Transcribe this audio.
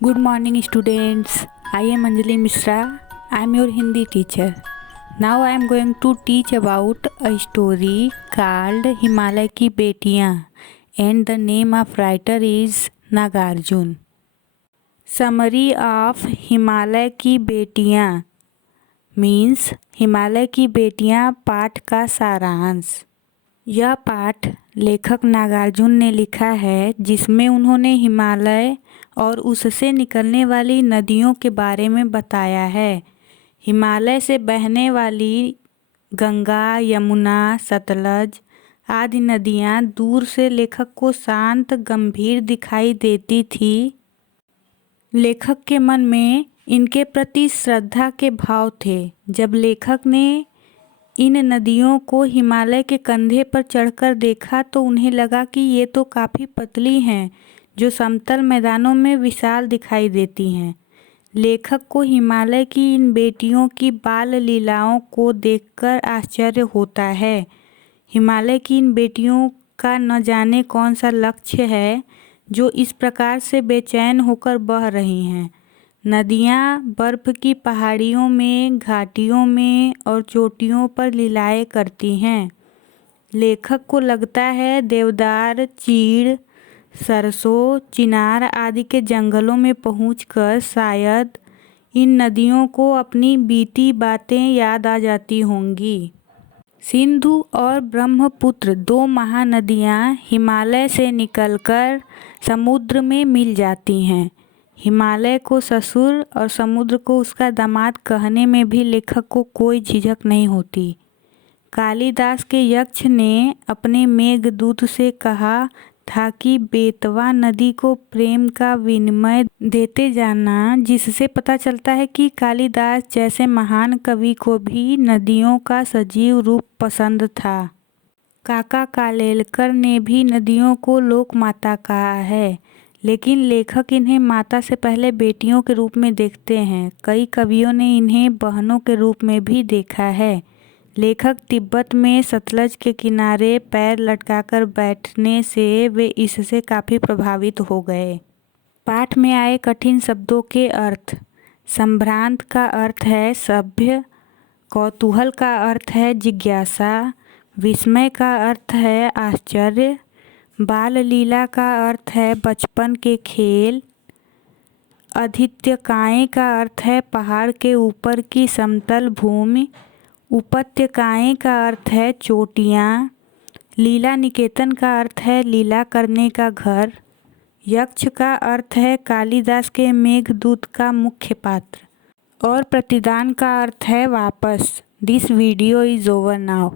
Good morning, students. I am Anjali Mishra. I am your Hindi teacher. Now I am going to teach about a story called Himalay की बेटियाँ and the name of writer is Nagarjun. Summary of Himalaya की बेटियाँ means Himalaya की बेटियाँ पाठ का सारांश। यह पाठ लेखक नागार्जुन ने लिखा है जिसमें उन्होंने हिमालय और उससे निकलने वाली नदियों के बारे में बताया है। हिमालय से बहने वाली गंगा, यमुना, सतलज आदि नदियाँ दूर से लेखक को शांत, गंभीर दिखाई देती थी। लेखक के मन में इनके प्रति श्रद्धा के भाव थे। जब लेखक ने इन नदियों को हिमालय के कंधे पर चढ़कर देखा तो उन्हें लगा कि ये तो काफ़ी पतली हैं, जो समतल मैदानों में विशाल दिखाई देती हैं। लेखक को हिमालय की इन बेटियों की बाल लीलाओं को देखकर आश्चर्य होता है। हिमालय की इन बेटियों का न जाने कौन सा लक्ष्य है जो इस प्रकार से बेचैन होकर बह रही हैं। नदियाँ बर्फ़ की पहाड़ियों में, घाटियों में और चोटियों पर लीलाएं करती हैं। लेखक को लगता है देवदार, चीड़, सरसों, चिनार आदि के जंगलों में पहुंचकर शायद इन नदियों को अपनी बीती बातें याद आ जाती होंगी। सिंधु और ब्रह्मपुत्र दो महानदियाँ हिमालय से निकलकर समुद्र में मिल जाती हैं। हिमालय को ससुर और समुद्र को उसका दामाद कहने में भी लेखक को कोई झिझक नहीं होती। कालिदास के यक्ष ने अपने मेघदूत से कहा था कि बेतवा नदी को प्रेम का विनिमय देते जाना, जिससे पता चलता है कि कालिदास जैसे महान कवि को भी नदियों का सजीव रूप पसंद था। काका कालेलकर ने भी नदियों को लोक माता कहा है, लेकिन लेखक इन्हें माता से पहले बेटियों के रूप में देखते हैं। कई कवियों ने इन्हें बहनों के रूप में भी देखा है। लेखक तिब्बत में सतलज के किनारे पैर लटकाकर बैठने से वे इससे काफ़ी प्रभावित हो गए। पाठ में आए कठिन शब्दों के अर्थ। संभ्रांत का अर्थ है सभ्य, कौतूहल का अर्थ है जिज्ञासा, विस्मय का अर्थ है आश्चर्य, बाल लीला का अर्थ है बचपन के खेल, अधित्यकाएँ का अर्थ है पहाड़ के ऊपर की समतल भूमि, उपत्यकाएँ का अर्थ है चोटियाँ, लीला निकेतन का अर्थ है लीला करने का घर, यक्ष का अर्थ है कालिदास के मेघदूत का मुख्य पात्र और प्रतिदान का अर्थ है वापस। This video is over now.